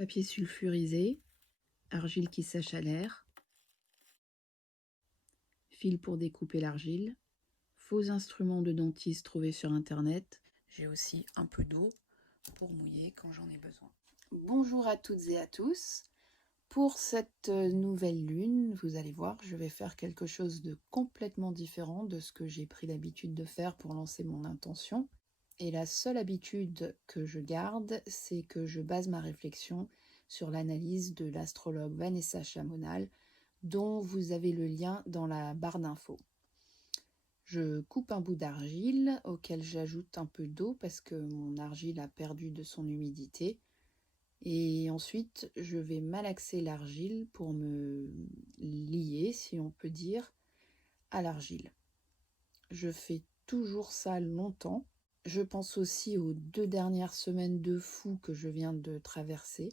Papier sulfurisé, argile qui sèche à l'air, fil pour découper l'argile, faux instruments de dentiste trouvés sur internet. J'ai aussi un peu d'eau pour mouiller quand j'en ai besoin. Bonjour à toutes et à tous. Pour cette nouvelle lune, vous allez voir, je vais faire quelque chose de complètement différent de ce que j'ai pris l'habitude de faire pour lancer mon intention. Et la seule habitude que je garde, c'est que je base ma réflexion sur l'analyse de l'astrologue Vanessa Chamonal, dont vous avez le lien dans la barre d'infos. Je coupe un bout d'argile auquel j'ajoute un peu d'eau parce que mon argile a perdu de son humidité. Et ensuite, je vais malaxer l'argile pour me lier, si on peut dire, à l'argile. Je fais toujours ça longtemps. Je pense aussi aux 2 dernières semaines de fou que je viens de traverser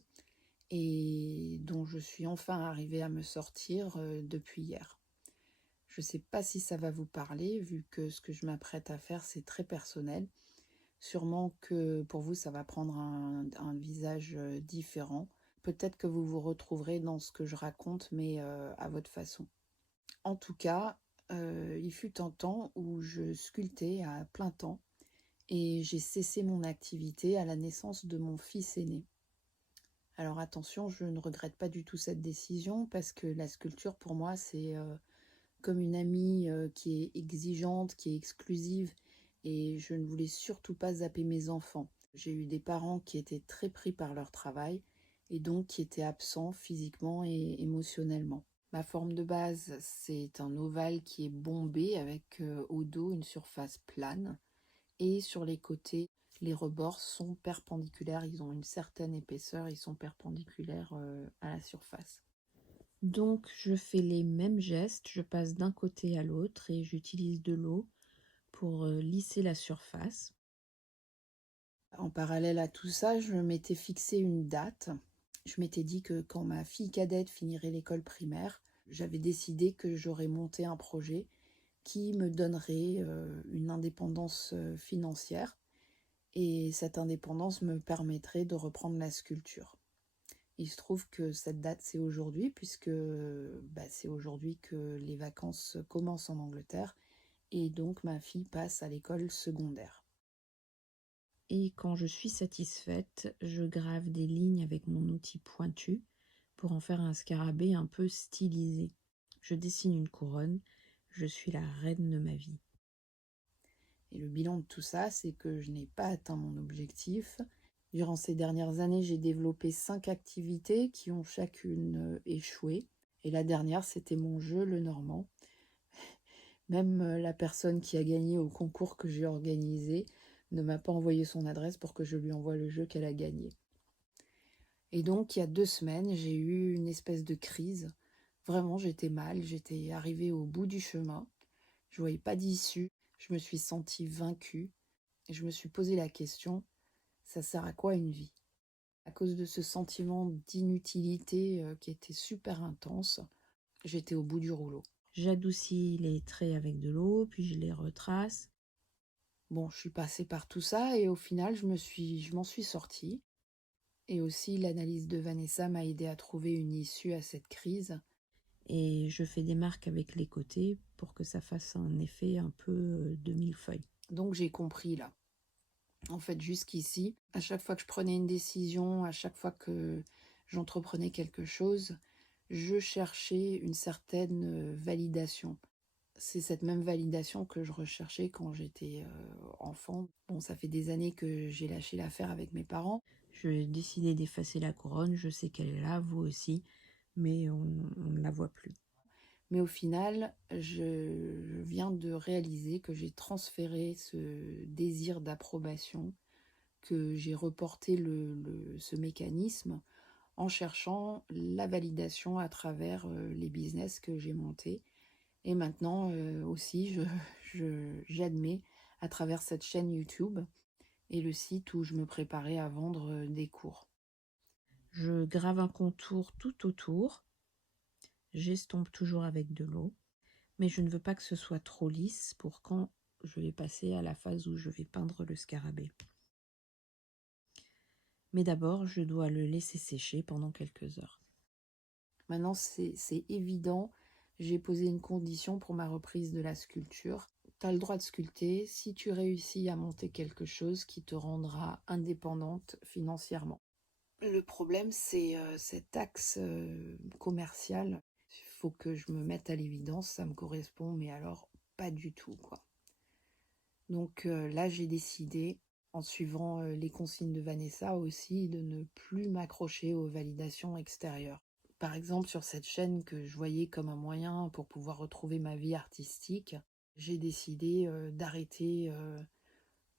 et dont je suis enfin arrivée à me sortir depuis hier. Je ne sais pas si ça va vous parler, vu que ce que je m'apprête à faire, c'est très personnel. Sûrement que pour vous, ça va prendre un visage différent. Peut-être que vous vous retrouverez dans ce que je raconte, mais à votre façon. En tout cas, il fut un temps où je sculptais à plein temps et j'ai cessé mon activité à la naissance de mon fils aîné. Alors attention, je ne regrette pas du tout cette décision parce que la sculpture pour moi c'est comme une amie qui est exigeante, qui est exclusive et je ne voulais surtout pas zapper mes enfants. J'ai eu des parents qui étaient très pris par leur travail et donc qui étaient absents physiquement et émotionnellement. Ma forme de base, c'est un ovale qui est bombé avec au dos une surface plane et sur les côtés, les rebords sont perpendiculaires, ils ont une certaine épaisseur, ils sont perpendiculaires à la surface. Donc je fais les mêmes gestes, je passe d'un côté à l'autre et j'utilise de l'eau pour lisser la surface. En parallèle à tout ça, je m'étais fixé une date. Je m'étais dit que quand ma fille cadette finirait l'école primaire, j'avais décidé que j'aurais monté un projet qui me donnerait une indépendance financière et cette indépendance me permettrait de reprendre la sculpture. Il se trouve que cette date, c'est aujourd'hui, puisque c'est aujourd'hui que les vacances commencent en Angleterre, et donc ma fille passe à l'école secondaire. Et quand je suis satisfaite, je grave des lignes avec mon outil pointu pour en faire un scarabée un peu stylisé. Je dessine une couronne, je suis la reine de ma vie. Et le bilan de tout ça, c'est que je n'ai pas atteint mon objectif. Durant ces dernières années, j'ai développé 5 activités qui ont chacune échoué. Et la dernière, c'était mon jeu, le Normand. Même la personne qui a gagné au concours que j'ai organisé ne m'a pas envoyé son adresse pour que je lui envoie le jeu qu'elle a gagné. Et donc, il y a 2 semaines, j'ai eu une espèce de crise. Vraiment, j'étais mal, j'étais arrivée au bout du chemin. Je ne voyais pas d'issue. Je me suis sentie vaincue. Et je me suis posé la question, ça sert à quoi une vie? À cause de ce sentiment d'inutilité qui était super intense, j'étais au bout du rouleau. J'adoucis les traits avec de l'eau, puis je les retrace. Bon, je suis passée par tout ça et au final, je m'en suis sortie. Et aussi, l'analyse de Vanessa m'a aidé à trouver une issue à cette crise. Et je fais des marques avec les côtés pour que ça fasse un effet un peu de millefeuille. Donc j'ai compris là. En fait, jusqu'ici, à chaque fois que je prenais une décision, à chaque fois que j'entreprenais quelque chose, je cherchais une certaine validation. C'est cette même validation que je recherchais quand j'étais enfant. Bon, ça fait des années que j'ai lâché l'affaire avec mes parents. J'ai décidé d'effacer la couronne, je sais qu'elle est là, vous aussi, mais on ne la voit plus. Mais au final, je viens de réaliser que j'ai transféré ce désir d'approbation, que j'ai reporté ce mécanisme en cherchant la validation à travers les business que j'ai montés. Et maintenant aussi, j'admets à travers cette chaîne YouTube et le site où je me préparais à vendre des cours. Je grave un contour tout autour, j'estompe toujours avec de l'eau, mais je ne veux pas que ce soit trop lisse pour quand je vais passer à la phase où je vais peindre le scarabée. Mais d'abord, je dois le laisser sécher pendant quelques heures. Maintenant, c'est évident, j'ai posé une condition pour ma reprise de la sculpture. Tu as le droit de sculpter si tu réussis à monter quelque chose qui te rendra indépendante financièrement. Le problème, c'est cet axe commercial. Il faut que je me mette à l'évidence, ça me correspond, mais alors pas du tout, quoi. Donc là, j'ai décidé, en suivant les consignes de Vanessa aussi, de ne plus m'accrocher aux validations extérieures. Par exemple, sur cette chaîne que je voyais comme un moyen pour pouvoir retrouver ma vie artistique, j'ai décidé d'arrêter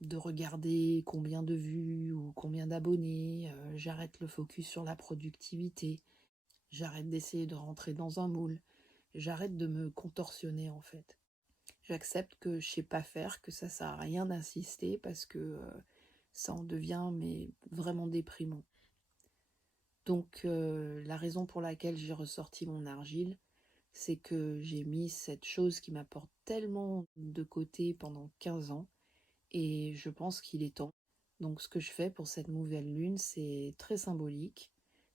de regarder combien de vues ou combien d'abonnés, j'arrête le focus sur la productivité, j'arrête d'essayer de rentrer dans un moule, j'arrête de me contorsionner en fait. J'accepte que je sais pas faire, que ça sert à rien d'insister parce que ça en devient mais vraiment déprimant. Donc la raison pour laquelle j'ai ressorti mon argile, c'est que j'ai mis cette chose qui m'apporte tellement de côté pendant 15 ans et je pense qu'il est temps. Donc ce que je fais pour cette nouvelle lune, c'est très symbolique.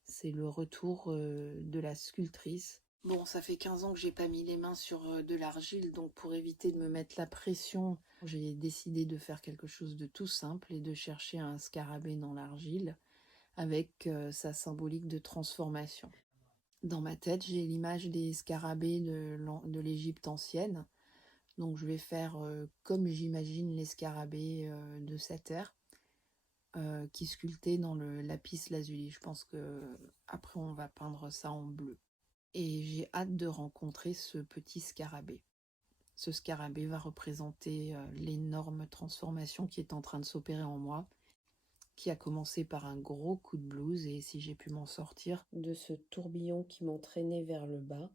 C'est le retour de la sculptrice. Bon, ça fait 15 ans que j'ai pas mis les mains sur de l'argile, donc pour éviter de me mettre la pression, j'ai décidé de faire quelque chose de tout simple et de chercher un scarabée dans l'argile avec sa symbolique de transformation. Dans ma tête, j'ai l'image des scarabées de l'Égypte ancienne. Donc je vais faire comme j'imagine les scarabées de cette ère, qui sculptaient dans le lapis lazuli. Je pense que après on va peindre ça en bleu. Et j'ai hâte de rencontrer ce petit scarabée. Ce scarabée va représenter l'énorme transformation qui est en train de s'opérer en moi, qui a commencé par un gros coup de blues, et si j'ai pu m'en sortir de ce tourbillon qui m'entraînait vers le bas,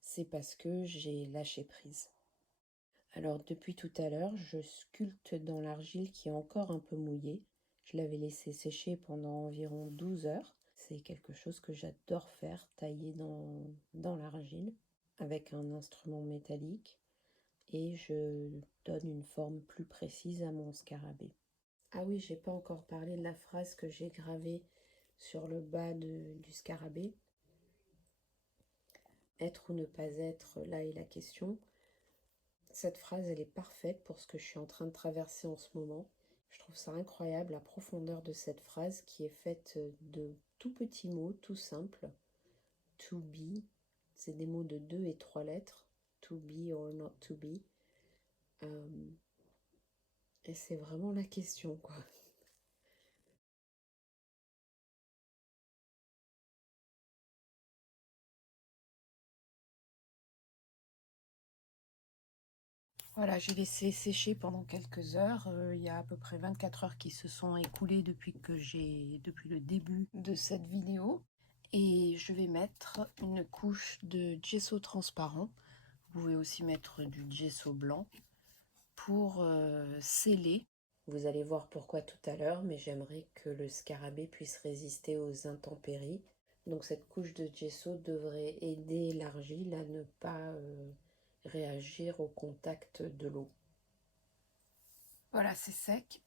c'est parce que j'ai lâché prise. Alors depuis tout à l'heure, je sculpte dans l'argile qui est encore un peu mouillée. Je l'avais laissé sécher pendant environ 12 heures. C'est quelque chose que j'adore faire, tailler dans l'argile avec un instrument métallique, et je donne une forme plus précise à mon scarabée. Ah oui, j'ai pas encore parlé de la phrase que j'ai gravée sur le bas du scarabée. Être ou ne pas être, là est la question. Cette phrase, elle est parfaite pour ce que je suis en train de traverser en ce moment. Je trouve ça incroyable, la profondeur de cette phrase qui est faite de tout petits mots, tout simples. To be, c'est des mots de 2 et 3 lettres. To be or not to be. Et c'est vraiment la question, quoi. Voilà, j'ai laissé sécher pendant quelques heures. Il y a à peu près 24 heures qui se sont écoulées depuis le début de cette vidéo. Et je vais mettre une couche de gesso transparent. Vous pouvez aussi mettre du gesso blanc pour sceller. Vous allez voir pourquoi tout à l'heure, mais j'aimerais que le scarabée puisse résister aux intempéries. Donc cette couche de gesso devrait aider l'argile à ne pas réagir au contact de l'eau. Voilà, c'est sec.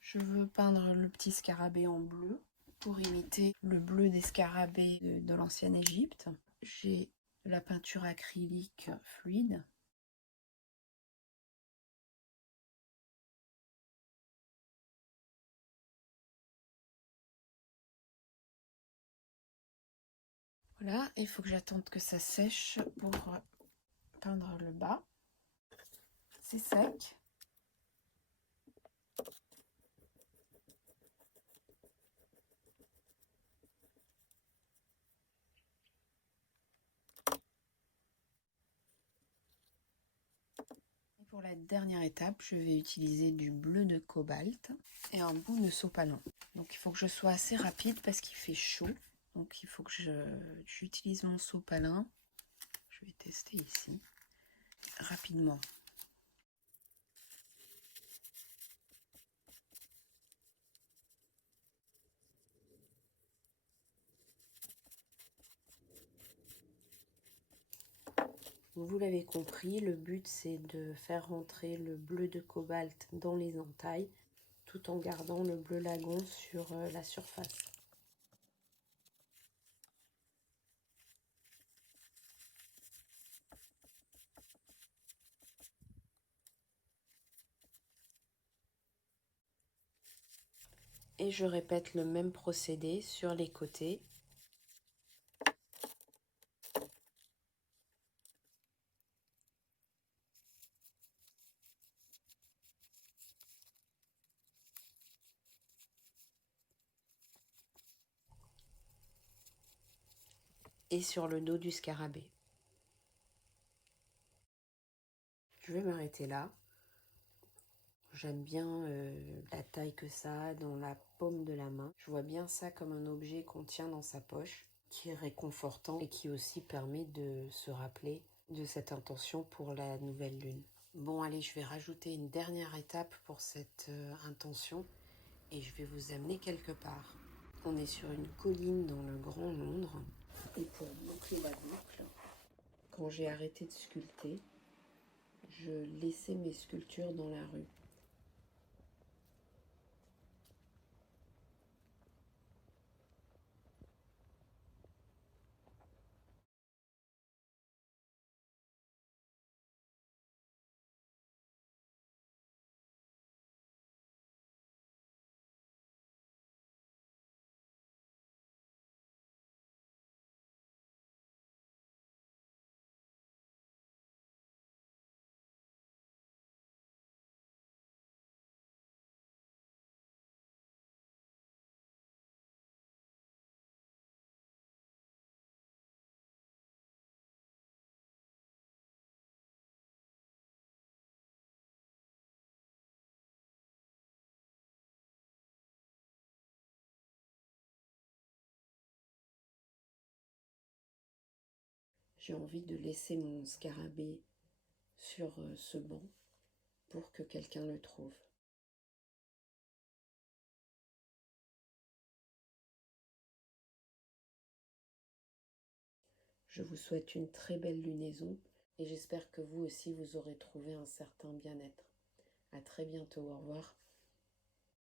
Je veux peindre le petit scarabée en bleu pour imiter le bleu des scarabées de l'ancienne Égypte. J'ai la peinture acrylique fluide. Voilà, il faut que j'attende que ça sèche pour peindre le bas. C'est sec. Et pour la dernière étape, je vais utiliser du bleu de cobalt et un bout de sopalin. Donc il faut que je sois assez rapide parce qu'il fait chaud. Donc il faut que j'utilise mon sopalin. Je vais tester ici rapidement. Vous l'avez compris, le but c'est de faire rentrer le bleu de cobalt dans les entailles tout en gardant le bleu lagon sur la surface. Et je répète le même procédé sur les côtés. Et sur le dos du scarabée. Je vais m'arrêter là. J'aime bien la taille que ça a dans la paume de la main. Je vois bien ça comme un objet qu'on tient dans sa poche, qui est réconfortant et qui aussi permet de se rappeler de cette intention pour la nouvelle lune. Bon, allez, je vais rajouter une dernière étape pour cette intention et je vais vous amener quelque part. On est sur une colline dans le Grand Londres. Et pour boucler la boucle, quand j'ai arrêté de sculpter, je laissais mes sculptures dans la rue. J'ai envie de laisser mon scarabée sur ce banc pour que quelqu'un le trouve. Je vous souhaite une très belle lunaison et j'espère que vous aussi vous aurez trouvé un certain bien-être. À très bientôt, au revoir.